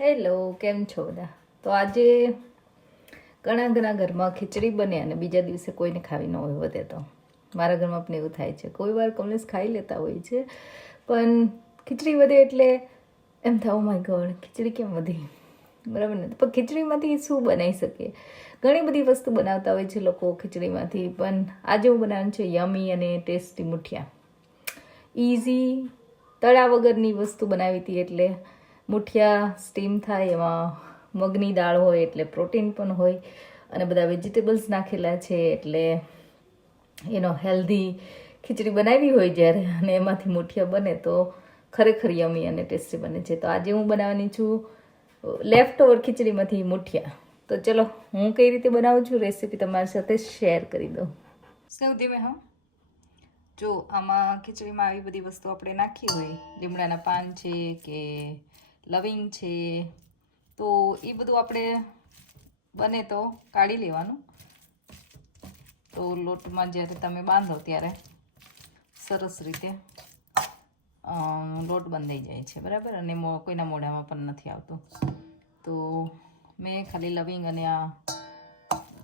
Hello, કેમ છો બધા? તો આજે ઘણા ઘરમાં ખીચડી બને અને બીજા દિવસે કોઈને ખાવી ન હોય વધે તો મારા ઘરમાં પણ એવું થાય છે. કોઈ વાર કમલેશ ખાઈ લેતા હોય છે, પણ ખીચડી વધે એટલે એમ થાય, ઓ માય ગોડ, ખીચડી કેમ વધી? બરાબર ને? પણ ખીચડીમાંથી શું બનાવી શકીએ? ઘણી બધી વસ્તુ બનાવતા હોય છે લોકો ખીચડીમાંથી, પણ આજે હું બનાવવાનું છે યમી અને ટેસ્ટી મુઠિયા. ઇઝી, તળા વગરની વસ્તુ બનાવી હતી. એટલે મુઠિયા સ્ટીમ થાય, એમાં મગની દાળ હોય એટલે પ્રોટીન પણ હોય, અને બધા વેજીટેબલ્સ નાખેલા છે એટલે એનો હેલ્ધી ખીચડી બનાવી હોય જ્યારે, અને એમાંથી મુઠિયા બને તો ખરેખર યમી અને ટેસ્ટી બને છે. તો આજે હું બનાવવાની છું લેફ્ટ ઓવર ખીચડીમાંથી મુઠિયા. તો ચલો, હું કઈ રીતે બનાવું છું રેસીપી તમારી સાથે શેર કરી દઉં. સૌથી મેં જો આમાં ખીચડીમાં આવી બધી વસ્તુ આપણે નાખી હોય, લીમડાના પાન છે કે લવિંગ છે, તો એ બધું આપણે બને તો કાઢી લેવાનું. તો લોટમાં જ્યારે તમે બાંધો ત્યારે સરસ રીતે લોટ બંધાઈ જાય છે, બરાબર, અને કોઈના મોઢામાં પણ નથી આવતું. તો મેં ખાલી લવિંગ અને આ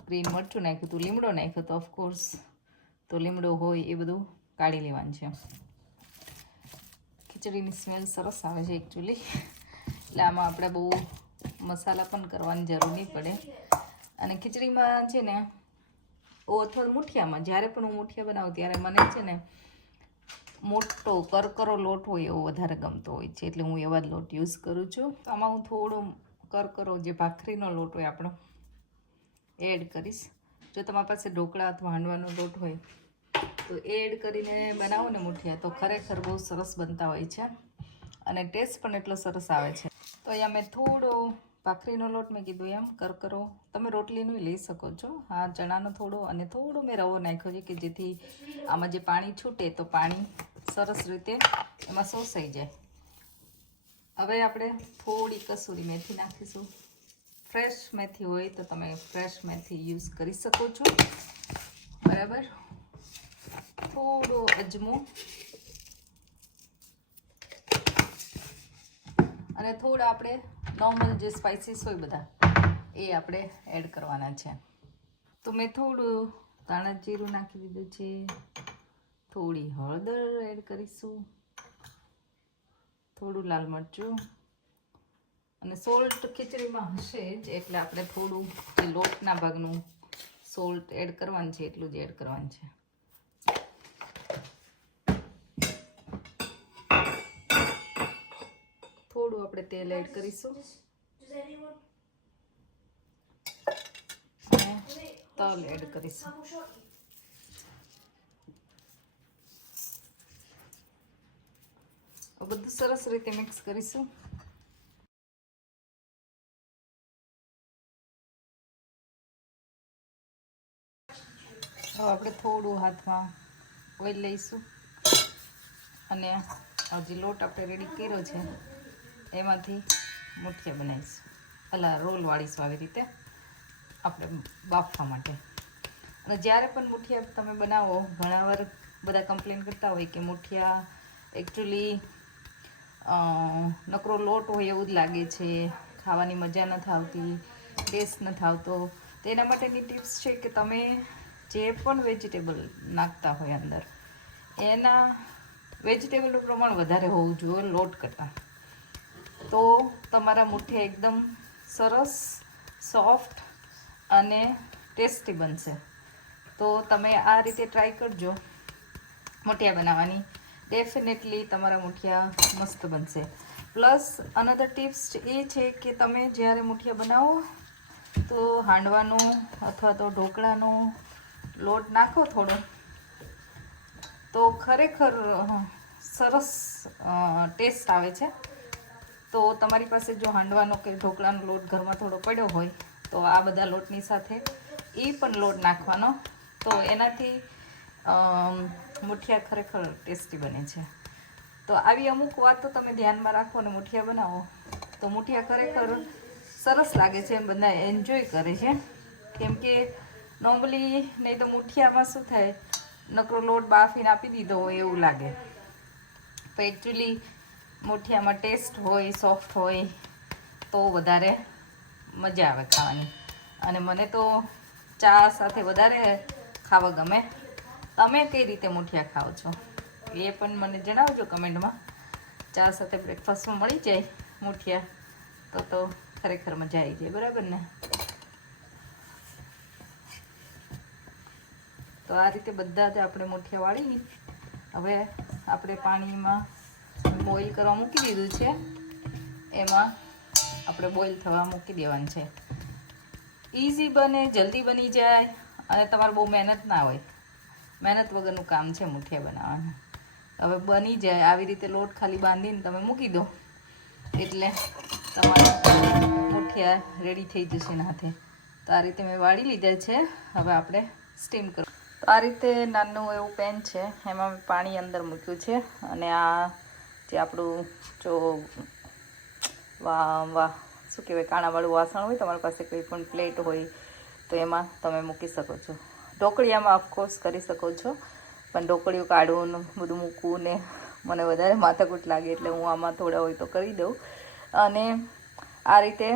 ગ્રીન મરચું નાખ્યું હતું, લીમડો નાખ્યો તો ઓફકોર્સ, તો લીમડો હોય એ બધું કાઢી લેવાનું છે. ખીચડીની સ્મેલ સરસ આવે છે એકચ્યુઅલી, એટલે આમાં આપણે બહુ મસાલા પણ કરવાની જરૂર નહીં પડે. અને ખીચડીમાં છે ને, અથવા મુઠિયામાં, જ્યારે પણ હું મુઠિયા બનાવું ત્યારે મને છે ને મોટો કરકરો લોટ હોય એવો વધારે ગમતો હોય છે, એટલે હું એવા જ લોટ યુઝ કરું છું. આમાં હું થોડો કરકરો જે ભાખરીનો લોટ હોય આપણો એડ કરીશ. જો તમારી પાસે ઢોકળા અથવા હાંડવાનો લોટ હોય તો એડ કરીને બનાવો ને મુઠિયા, તો ખરેખર બહુ સરસ બનતા હોય છે, અને ટેસ્ટ પણ એટલો સરસ આવે છે. તો અહીંયા મેં થોડો ભાખરીનો લોટ મેં કીધું એમ કરકરો, તમે રોટલીનો લઈ શકો છો. હા, ચણાનો થોડો, અને થોડો મેં રવો નાખ્યો છે કે જેથી આમાં જે પાણી છૂટે તો પાણી સરસ રીતે એમાં શોષાઈ જાય. હવે આપણે થોડી કસૂરી મેથી નાખીશું. ફ્રેશ મેથી હોય તો તમે ફ્રેશ મેથી યુઝ કરી શકો છો, બરાબર. થોડો અજમો અને થોડા આપણે નોર્મલ જે સ્પાઇસીસ હોય બધા એ આપણે એડ કરવાના છે. તો મેં થોડું ધાણા જીરું નાખી દીધું છે, થોડી હળદર એડ કરીશું, થોડું લાલ મરચું, અને સોલ્ટ ખીચડીમાં હશે જ એટલે આપણે થોડું જે લોટના ભાગનું સોલ્ટ એડ કરવાનું છે એટલું જ એડ કરવાનું છે. થોડું આપણે તેલ એડ કરીશું, અને તલ એડ કરીશું. બધું સરસ રીતે મિક્સ કરીશું. હવે આપણે થોડું હાથમાં ઓઇલ લઈશું, અને જે લોટ આપણે રેડી કર્યો છે એમાંથી મુઠિયા બનાવીશું. રોલ વાળીશું આવી રીતે આપણે બાફવા માટે. અને જ્યારે પણ મુઠિયા તમે બનાવો, ઘણા વાર બધા કમ્પ્લેન કરતા હોય કે મુઠિયા એકચ્યુઅલી નકરો લોટ હોય એવું જ લાગે છે, ખાવાની મજા નથી આવતી, ટેસ્ટ નથી આવતો. તો એના માટેની ટિપ્સ છે કે તમે જે પણ વેજીટેબલ નાખતા હોય અંદર, એના વેજીટેબલનું પ્રમાણ વધારે હોવું જોઈએ લોટ કરતાં. તો તમારા મુઠિયા એકદમ સરસ, સોફ્ટ અને ટેસ્ટી બનશે. તો તમે આ રીતે ટ્રાય કરજો મુઠિયા બનાવવાની. ડેફિનેટલી તમારા મુઠિયા મસ્ત બનશે. પ્લસ અનધર ટિપ્સ એ છે કે તમે જ્યારે મુઠિયા બનાવો તો હાંડવાનો અથવા તો ઢોકળાનો લોટ નાખો થોડો, તો ખરેખર સરસ ટેસ્ટ આવે છે. તો તમારી પાસે જો હાંડવાનો કે ઢોકળાનો લોટ ઘરમાં થોડો પડ્યો હોય તો આ બધા લોટની સાથે એ પણ લોટ નાખવાનો, તો એનાથી મુઠિયા ખરેખર ટેસ્ટી બને છે. તો આવી અમુક વાતો તમે ધ્યાનમાં રાખો અને મુઠિયા બનાવો તો મુઠિયા ખરેખર સરસ લાગે છે, બધા એન્જોય કરે છે. કેમ કે નોર્મલી નહીં તો મુઠિયામાં શું થાય, નકરો લોટ બાફીને આપી દીધો હોય એવું લાગે, પણ એકચ્યુઅલી મુઠિયામાં ટેસ્ટ હોય, સોફ્ટ હોય, તો વધારે મજા આવે ખાવાની. અને મને તો ચા સાથે વધારે ખાવા ગમે. તમે કઈ રીતે મુઠિયા ખાઓ છો એ પણ મને જણાવજો કમેન્ટમાં. ચા સાથે બ્રેકફાસ્ટમાં મળી જાય મુઠિયા તો ખરેખર મજા આવી જાય, બરાબર ને? તો આ રીતે બધા જ આપણે મુઠિયા વાળી હવે આપણે પાણીમાં બોઇલ કરવા મૂકી દીધું છે. એમાં આપણે બોઇલ થવા મૂકી દેવાનું છે. ઇઝી બને, જલ્દી બની જાય અને તમારે બહુ મહેનત ના હોય. મહેનત વગરનું કામ છે મુઠિયા બનાવવાનું. હવે બની જાય આવી રીતે લોટ ખાલી બાંધીને તમે મૂકી દો એટલે તમારા મુઠિયા રેડી થઈ જશે એના હાથે. તો આ રીતે મેં વાળી લીધા છે. હવે આપણે સ્ટીમ કરો. તો આ રીતે નાનું એવું પેન છે, એમાં મેં પાણી અંદર મૂક્યું છે. અને આ જે આપણું જો શું કહેવાય કાણાવાળું વાસણ હોય, તમારી પાસે કોઈ પણ પ્લેટ હોય તો એમાં તમે મૂકી શકો છો. ઢોકળિયામાં ઓફકોર્સ કરી શકો છો, પણ ઢોકળીઓ કાઢવું ને બધું મૂકવું ને મને વધારે માથાકૂટ લાગે એટલે હું આમાં થોડા હોય તો કરી દઉં. અને આ રીતે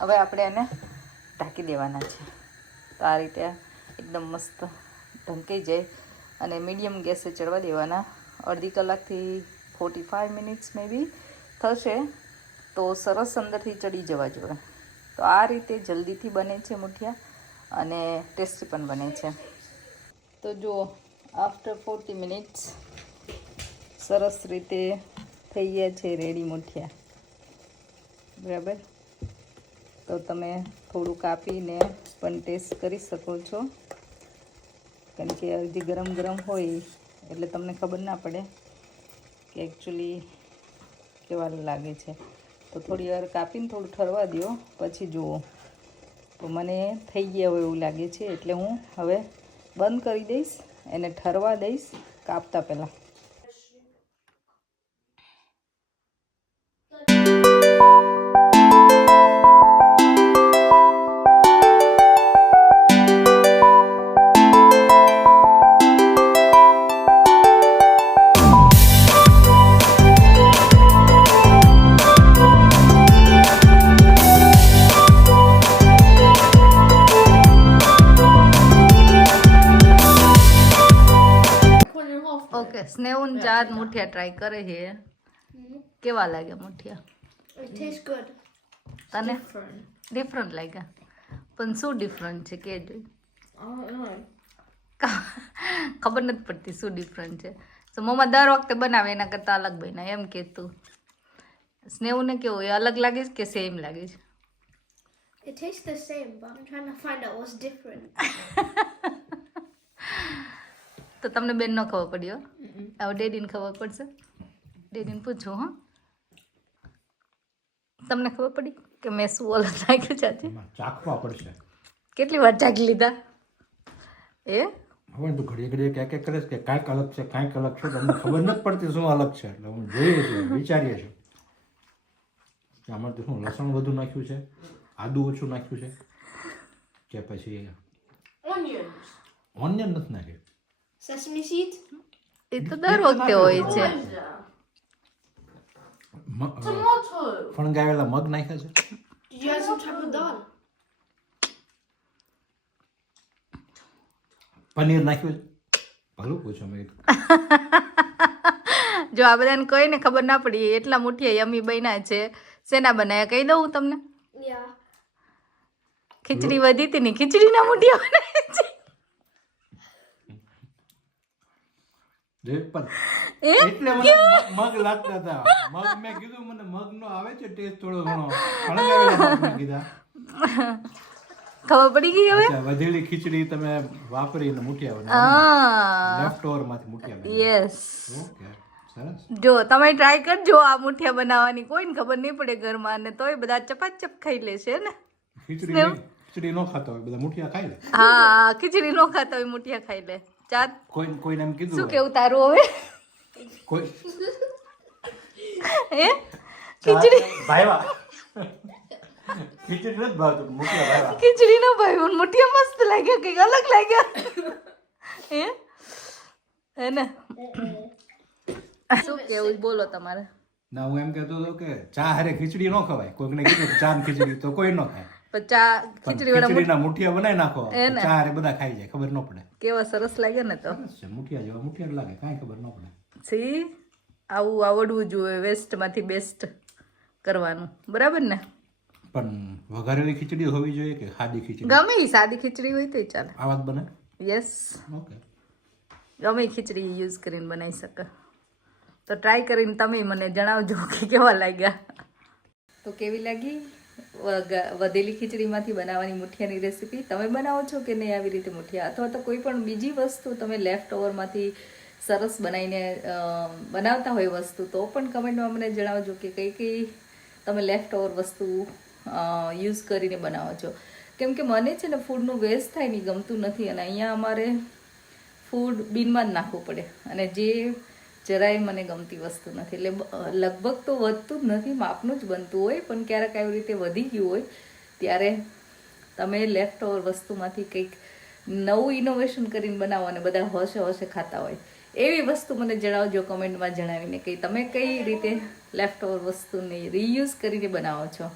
હવે આપણે એને ઢાંકી દેવાના છે. તો આ રીતે એકદમ મસ્ત ઢંકાઈ જાય અને મીડિયમ ગેસે ચડવા દેવાના. અડધી કલાકથી 45 મિનિટ્સ મે બી થશે તો સરસ અંદરથી ચડી જવા જોઈએ. તો આ રીતે જલ્દીથી બને છે મુઠિયા અને ટેસ્ટી પણ બને છે. તો જુઓ આફ્ટર 40 મિનિટ્સ સરસ રીતે થઈ ગયા છે રેડી મુઠિયા, બરાબર? તો તમે થોડું કાપીને પણ ટેસ્ટ કરી શકો છો, કારણ કે હજી ગરમ ગરમ હોય એટલે તમને ખબર ના પડે કે એકચ્યુઅલી કેવા લાગે છે. તો થોડી વાર કાપીને થોડું ઠરવા દો, પછી જુઓ. તો મને થઈ ગયા હોય એવું લાગે છે એટલે હું હવે બંધ કરી દઈશ, એને ઠરવા દઈશ કાપતા પહેલાં. ઓકે, સ્નેહુન જાત મુઠિયા ટ્રાય કરે છે. કેવા લાગ્યા મુઠિયા? It tastes good. તને Different. ડિફરન્ટ લાગ્યા? પણ શું ડિફરન્ટ છે કે જોઈ? I don't know. ખબર નથી પડતી શું ડિફરન્ટ છે. તો મમ્મા દર વખતે બનાવે એના કરતાં અલગ બન્યા એમ કે તું. સ્નેહુને કેવું એ અલગ લાગે છે કે સેમ લાગે છે? It tastes the same, but I'm trying to find out what's different. તો તમને બેન ન ખબર પડી હો. હવે ડેડીને ખબર પડશે. ડેડીને પૂછો. હા, તમને ખબર પડી કે મેં શું અલગ લાગ્યું છે આજે? ચાખવા પડશે. કેટલી વાર ચાખી લીધા એ? હવે તું ઘડીએ ઘડીએ ક્યાં કરે છે કે કાંઈક અલગ છે, કાંઈક અલગ છે. તમને ખબર નથી પડતી શું અલગ છે. એટલે હું જોઈએ છીએ, વિચારીએ છીએ કે આમાં તો શું લસણ વધુ નાખ્યું છે, આદુ ઓછું નાખ્યું છે કે પછી Onions. ઓનિયન નથી નાખ્યું. Sesame seed. એ તો દર વખતે હોય છે. Tomato. ફણગાવેલા મગ નાખ્યા છે. Did you add some chocolate dal? Paneer નાખ્યું છે. ભલું પૂછો મેં. જો આ બધાને કોઈને ખબર ના પડી એટલા મુઠિયા યમી બન્યા છે. શેના બનાવ્યા કહી દઉં તમને? Yeah. ખીચડી વધી હતી ને ખીચડીના મુઠિયા બનાવ્યા છે. એટલે મને મગ લાગતા હતા. મગ મેં કીધું મને મગ નો આવે છે ટેસ્ટ થોડો ઘણો. ફણગાવેલા મગ મેં કીધા. ખબર પડી ગઈ હવે? વધેલી ખીચડી તમે વાપરીને મુઠિયા બનાવ્યા. લેફ્ટ ઓવર માંથી મુઠિયા બનાવ્યા. યસ. ઓકે, સરસ. જો તમે ટ્રાય કરજો આ મુઠિયા બનાવવાની. કોઈને ખબર નહીં પડે ઘરમાં, ને તોય બધા ચપાચપ ખાઈ લેશે ને. ખીચડી નો ખાતા હોય બધા મુઠિયા ખાઈ લે. હા, ખીચડી નો ખાતા હોય મુઠિયા ખાઈ લે. ચાત કોઈને એમ કીધું શું કેવું તારું હવે? કોઈ હે ખીચડી ભાઈવા ખીચડી નથી ભાવતું, મુઠિયા ભાઈવા. ખીચડી નો ભાઈ મુઠિયા મસ્ત લાગ્યા, કઈક અલગ લાગ્યા. હે ને શું કેવું બોલો તમારે? ના હું એમ કહેતો હતો કે ચા હારે ખીચડી ન ખવાય. કોઈકને કીધું કે ચા ને ખીચડી તો કોઈ ન ખાય. પણ ચા પણ ખીચડી વાળા ખીચડીના મુઠિયા બનાવી નાખો એ ને. ચા હારે બધા ખાઈ જાય, ખબર ન પડે. કેવા સરસ લાગે ને તો. સરસ છે, મુઠિયા જેવા મુઠિયા જ લાગે, કાંઈ ખબર ન પડે. સી આવું આવડવું જોઈએ, વેસ્ટમાંથી બેસ્ટ કરવાનું, બરાબર ને? પણ વઘારેલી ખીચડી હોવી જોઈએ કે સાદી ખીચડી? ગમે ઈ સાદી ખીચડી હોય તો ચાલે. આ વાત બને? Yes, okay. ગમે ઈ ખીચડી યુઝ કરીને બનાવી શકે. તો ટ્રાય કરીને તમે મને જણાવજો કે કેવા લાગ્યા. તો કેવી લાગી વધેલી ખીચડીમાંથી બનાવવાની મુઠિયાની રેસીપી? તમે બનાવો છો કે નહીં આવી રીતે મુઠિયા, અથવા તો કોઈ પણ બીજી વસ્તુ તમે લેફ્ટ ઓવરમાંથી સરસ બનાવીને બનાવતા હોય વસ્તુ, તો પણ કમેન્ટમાં મને જણાવજો કે કઈ કઈ તમે લેફ્ટ ઓવર વસ્તુ યુઝ કરીને બનાવો છો. કેમ કે મને છે ને ફૂડનું વેસ્ટ થાય નહીં ગમતું નથી, અને અહીંયા અમારે ફૂડ બિનમાં જ નાખવું પડે, અને જે જરાય મને ગમતી વસ્તુ નથી. એટલે લગભગ તો વધતું જ નથી, માપનું જ બનતું હોય, પણ ક્યારેક આવી રીતે વધી ગયું હોય ત્યારે તમે લેફ્ટ ઓવર વસ્તુમાંથી કંઈક નવું ઇનોવેશન કરીને બનાવો અને બધા હોશે હોશે ખાતા હોય. એવી વસ્તુ મને જણાવજો કમેન્ટમાં જણાવીને કે તમે કઈ રીતે લેફ્ટ ઓવર વસ્તુને રીયુઝ કરીને બનાવો છો.